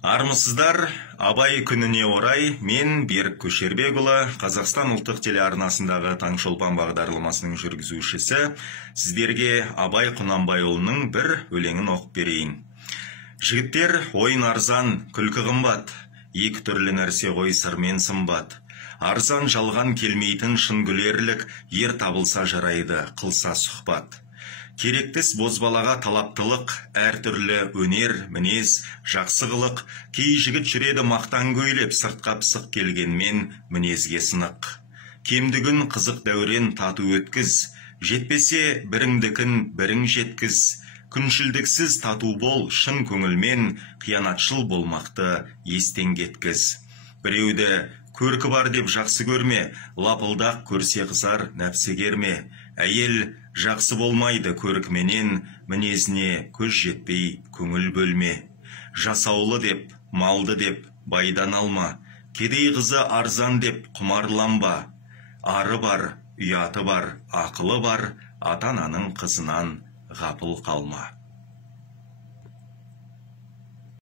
Армысыздар, Абай күніне орай, мен Берік Көшербекұлы, Қазақстан ұлттық телеарнасындағы Таңшолпан бағдарламасының жүргізушісі, сіздерге Абай Құнанбайұлының бір өлеңін оқып берейін. Жігіттер, ойын арзан, күлкі қымбат, екі түрлі нәрсе ғой сырмен сымбат. Арзан жалған келмейтін шын гүлерлік, ер табылса жарайды, қылса сұхбат. Керектіс бозбалаға талаптылық, әртүрлі өнер, мінез, жақсы қылық, кей жігіт жүреді мақтан көйлеп, сыртқа пысық келгенмен мінезге сынық. Кемдігін қызық дәурен тату өткіз, жетпесе біріңдікін бірің жеткіз. Күншілдіксіз тату бол, шын көңілмен, қиянатшыл болмақты естен кеткіз. Біреуді көркі бар деп жақсы көрме, лапылдақ көрсе қызар нәпсі керме. Әйел жақсы болмайды көркіменен, мінезіне көз жетпей көңіл бөлме. Жасаулы деп, малды деп, байдан алма, кедей қызы арзан деп құмарланба. Ары бар, ұяты бар, ақылы бар, ата-ананың қызынан ғапыл қалма.